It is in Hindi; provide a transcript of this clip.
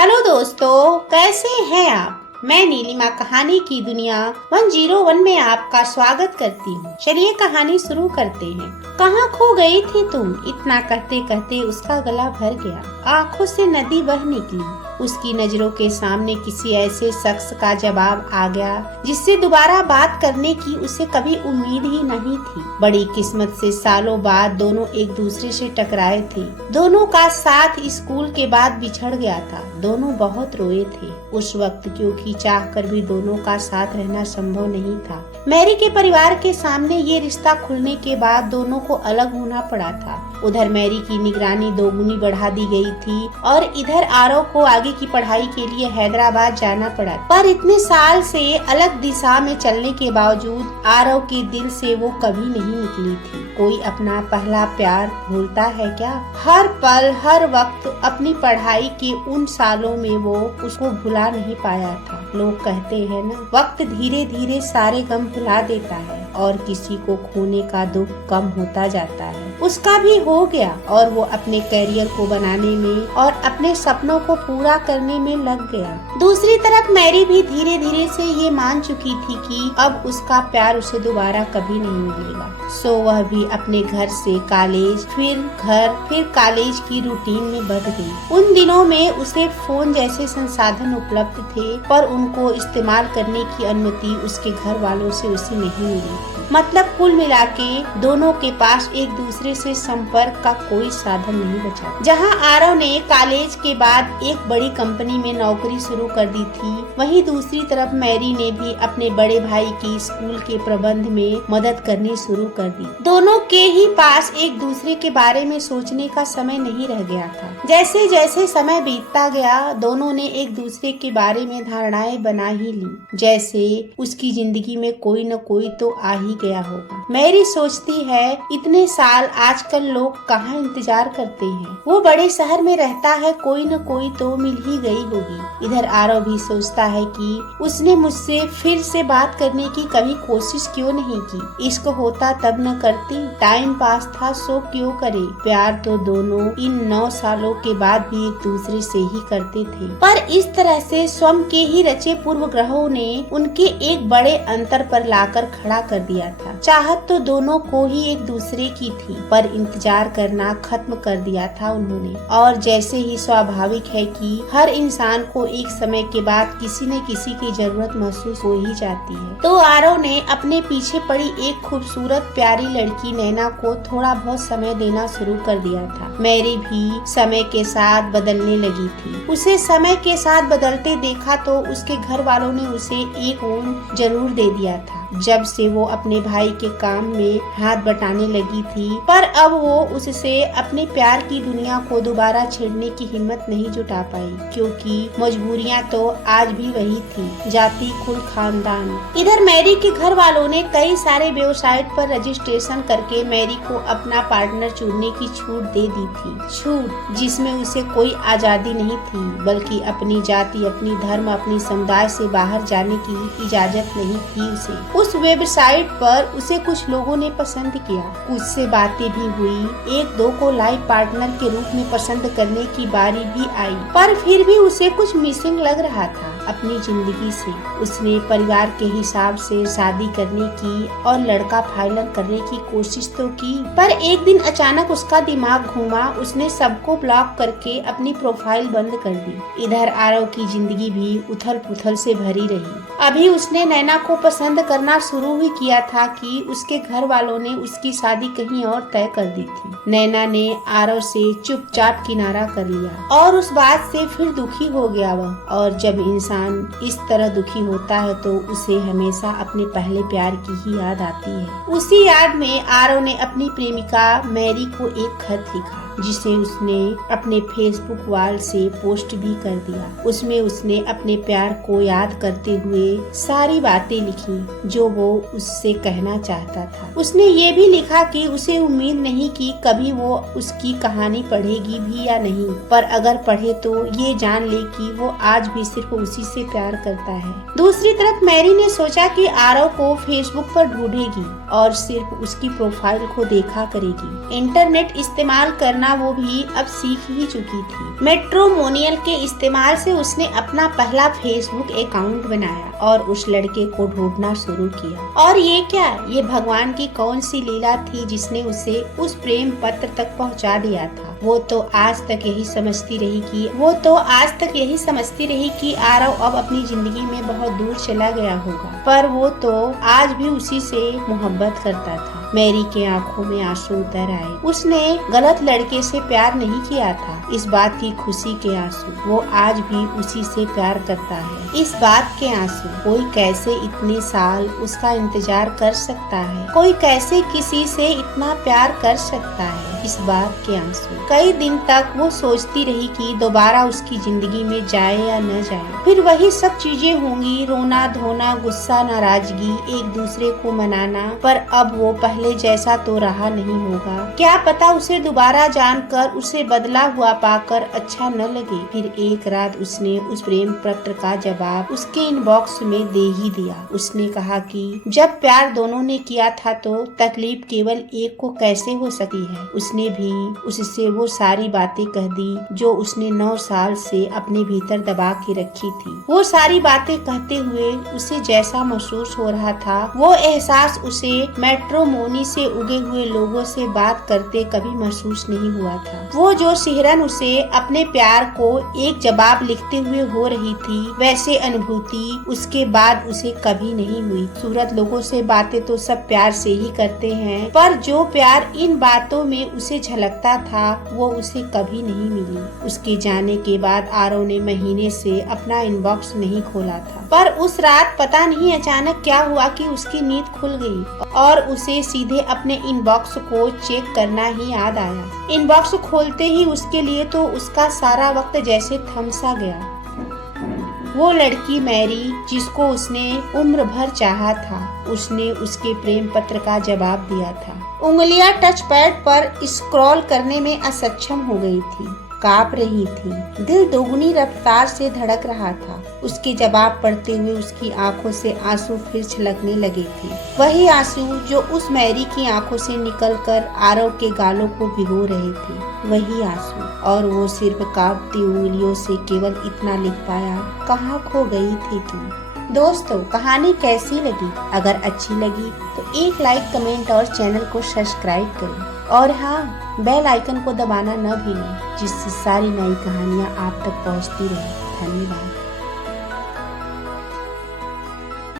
हेलो दोस्तों, कैसे हैं आप। मैं नीलिमा कहानी की दुनिया 101 में आपका स्वागत करती हूँ। चलिए कहानी शुरू करते हैं। कहाँ खो गई थी तुम? इतना कहते कहते उसका गला भर गया, आंखों से नदी बह निकली। उसकी नजरों के सामने किसी ऐसे शख्स का जवाब आ गया जिससे दोबारा बात करने की उसे कभी उम्मीद ही नहीं थी। बड़ी किस्मत से सालों बाद दोनों एक दूसरे से टकराए थे। दोनों का साथ स्कूल के बाद बिछड़ गया था। दोनों बहुत रोए थे उस वक्त, क्योंकि चाहकर भी दोनों का साथ रहना संभव नहीं था। मैरी के परिवार के सामने ये रिश्ता खुलने के बाद दोनों को अलग होना पड़ा था। उधर मैरी की निगरानी दोगुनी बढ़ा दी गई थी और इधर आरव को आगे की पढ़ाई के लिए हैदराबाद जाना पड़ा। पर इतने साल से अलग दिशा में चलने के बावजूद आरव के दिल से वो कभी नहीं निकली थी। कोई अपना पहला प्यार भूलता है क्या? हर पल हर वक्त अपनी पढ़ाई के उन सालों में वो उसको भुला नहीं पाया था। लोग कहते हैं ना, वक्त धीरे धीरे सारे गम भुला देता है और किसी को खोने का दुख कम होता जाता है। उसका भी हो गया और वो अपने करियर को बनाने में और अपने सपनों को पूरा करने में लग गया। दूसरी तरफ मैरी भी धीरे धीरे से ये मान चुकी थी कि अब उसका प्यार उसे दोबारा कभी नहीं मिलेगा। सो वह भी अपने घर से कॉलेज, फिर घर, फिर कॉलेज की रूटीन में बंध गई। उन दिनों में उसे फोन जैसे संसाधन उपलब्ध थे, पर उनको इस्तेमाल करने की अनुमति उसके घर वालों से उसे नहीं मिली थी। मतलब कुल मिला के दोनों के पास एक दूसरे से संपर्क का कोई साधन नहीं बचा। जहां आरव ने कॉलेज के बाद एक बड़ी कंपनी में नौकरी शुरू कर दी थी, वहीं दूसरी तरफ मैरी ने भी अपने बड़े भाई की स्कूल के प्रबंध में मदद करनी शुरू कर दी। दोनों के ही पास एक दूसरे के बारे में सोचने का समय नहीं रह गया था। जैसे जैसे समय बीतता गया, दोनों ने एक दूसरे के बारे में धारणाएं बना ही ली, जैसे उसकी जिंदगी में कोई न कोई तो आ ही गया होगा। मैरी सोचती है, इतने साल आजकल लोग कहाँ इंतजार करते हैं। वो बड़े शहर में रहता है, कोई न कोई तो मिल ही गई होगी। इधर आरव भी सोचता है कि उसने मुझसे फिर से बात करने की कभी कोशिश क्यों नहीं की। इश्क होता तब न करती, टाइम पास था सो क्यों करे। प्यार तो दोनों इन 9 सालों के बाद भी एक दूसरे से ही करते थे, पर इस तरह से स्वयं के ही रचे पूर्व ग्रहों ने उनके एक बड़े अंतर पर लाकर खड़ा कर दिया था। चाहत तो दोनों को ही एक दूसरे की थी, पर इंतजार करना खत्म कर दिया था उन्होंने। और जैसे ही स्वाभाविक है कि हर इंसान को एक समय के बाद किसी न किसी की जरूरत महसूस हो ही जाती है, तो आरव ने अपने पीछे पड़ी एक खूबसूरत प्यारी लड़की नैना को थोड़ा बहुत समय देना शुरू कर दिया था। मैरी भी समय के साथ बदलने लगी थी। उसे समय के साथ बदलते देखा तो उसके घर वालों ने उसे एक ऊन जरूर दे दिया था जब से वो अपने भाई के काम में हाथ बटाने लगी थी। पर अब वो उससे अपने प्यार की दुनिया को दोबारा छेड़ने की हिम्मत नहीं जुटा पाई, क्योंकि मजबूरियां तो आज भी वही थी, जाति, कुल, खानदान। इधर मैरी के घर वालों ने कई सारे वेबसाइट पर रजिस्ट्रेशन करके मैरी को अपना पार्टनर चुनने की छूट दे दी थी। छूट जिसमें उसे कोई आजादी नहीं थी, बल्कि अपनी जाति, अपनी धर्म, अपनी समुदाय से बाहर जाने की इजाजत नहीं थी उसे। उस वेबसाइट पर उसे कुछ लोगों ने पसंद किया, कुछ से बातें भी हुई, एक दो को लाइफ पार्टनर के रूप में पसंद करने की बारी भी आई, पर फिर भी उसे कुछ मिसिंग लग रहा था अपनी जिंदगी से। उसने परिवार के हिसाब से शादी करने की और लड़का फाइनल करने की कोशिश तो की, पर एक दिन अचानक उसका दिमाग घूमा। उसने सबको ब्लॉक करके अपनी प्रोफाइल बंद कर दी। इधर आरव की जिंदगी भी उथल पुथल से भरी रही। अभी उसने नैना को पसंद करना शुरू ही किया था कि उसके घर वालों ने उसकी शादी कहीं और तय कर दी थी। नैना ने आरव से चुपचाप किनारा कर लिया और उस बात से फिर दुखी हो गया वह। और जब इंसान इस तरह दुखी होता है तो उसे हमेशा अपने पहले प्यार की ही याद आती है। उसी याद में आरव ने अपनी प्रेमिका मैरी को एक खत लिखा, जिसे उसने अपने फेसबुक वॉल से पोस्ट भी कर दिया। उसमें उसने अपने प्यार को याद करते हुए सारी बातें लिखी जो वो उससे कहना चाहता था। उसने ये भी लिखा कि उसे उम्मीद नहीं कि कभी वो उसकी कहानी पढ़ेगी भी या नहीं, पर अगर पढ़े तो ये जान ले कि वो आज भी सिर्फ उसी से प्यार करता है। दूसरी तरफ मैरी ने सोचा कि आरव को फेसबुक पर ढूंढेगी और सिर्फ उसकी प्रोफाइल को देखा करेगी। इंटरनेट इस्तेमाल करना वो भी अब सीख ही चुकी थी। मैट्रिमोनियल के इस्तेमाल से उसने अपना पहला फेसबुक अकाउंट बनाया और उस लड़के को ढूंढना शुरू किया। और ये क्या, ये भगवान की कौन सी लीला थी जिसने उसे उस प्रेम पत्र तक पहुंचा दिया था। वो तो आज तक यही समझती रही कि आरव अब अपनी जिंदगी में बहुत दूर चला गया होगा, पर वो तो आज भी उसी से मोहब्बत करता था। मैरी के आंखों में आंसू उतर आए। उसने गलत लड़के से प्यार नहीं किया था, इस बात की खुशी के आंसू। वो आज भी उसी से प्यार करता है, इस बात के आंसू। कोई कैसे इतने साल उसका इंतजार कर सकता है, कोई कैसे किसी से इतना प्यार कर सकता है, इस बात के आंसू। कई दिन तक वो सोचती रही कि दोबारा उसकी जिंदगी में जाए या न जाए, फिर वही सब चीजें होंगी, रोना धोना, गुस्सा, नाराजगी, एक दूसरे को मनाना। पर अब वो पहले जैसा तो रहा नहीं होगा। क्या पता उसे दोबारा जानकर, उसे बदला हुआ पाकर अच्छा न लगे। फिर एक रात उसने उस प्रेम पत्र का जवाब उसके इनबॉक्स में दे ही दिया। उसने कहा कि जब प्यार दोनों ने किया था तो तकलीफ केवल एक को कैसे हो सकी है। उसने भी उससे वो सारी बातें कह दी जो उसने 9 साल से अपने भीतर दबा के रखी थी। वो सारी बातें कहते हुए उसे जैसा महसूस हो रहा था, वो एहसास उसे मैट्रिमोनी से उगे हुए लोगों से बात करते कभी महसूस नहीं हुआ था। वो जो सिहरन उसे अपने प्यार को एक जवाब लिखते हुए हो रही थी, वैसे अनुभूति उसके बाद उसे कभी नहीं हुई। खूबसूरत लोगों से बातें तो सब प्यार से ही करते हैं, पर जो प्यार इन बातों में उसे झलकता था वो उसे कभी नहीं मिली। उसके जाने के बाद आरव ने महीने से अपना इनबॉक्स नहीं खोला था, पर उस रात पता नहीं अचानक क्या हुआ कि उसकी नींद खुल गई और उसे सीधे अपने इनबॉक्स को चेक करना ही याद आया। इनबॉक्स खोलते ही उसके लिए तो उसका सारा वक्त जैसे थम सा गया। वो लड़की मैरी, जिसको उसने उम्र भर चाहा था, उसने उसके प्रेम पत्र का जवाब दिया था। उंगलियां टच पैड पर स्क्रॉल करने में असक्षम हो गई थी, कांप रही थी, दिल दोगुनी रफ्तार से धड़क रहा था। उसके जवाब पढ़ते हुए उसकी आंखों से आंसू फिर छलकने लगे थे, वही आंसू जो उस मैरी की आंखों से निकलकर आरव के गालों को भिगो रहे थे, वही आंसू। और वो सिर्फ कांपती उंगलियों से केवल इतना लिख पाया, कहाँ खो गई थी तुम। दोस्तों, कहानी कैसी लगी? अगर अच्छी लगी तो एक लाइक, कमेंट और चैनल को सब्सक्राइब करें। और हाँ, बेल आइकन को दबाना न भूलें, जिससे सारी नई कहानियाँ आप तक पहुँचती रहे। धन्यवाद।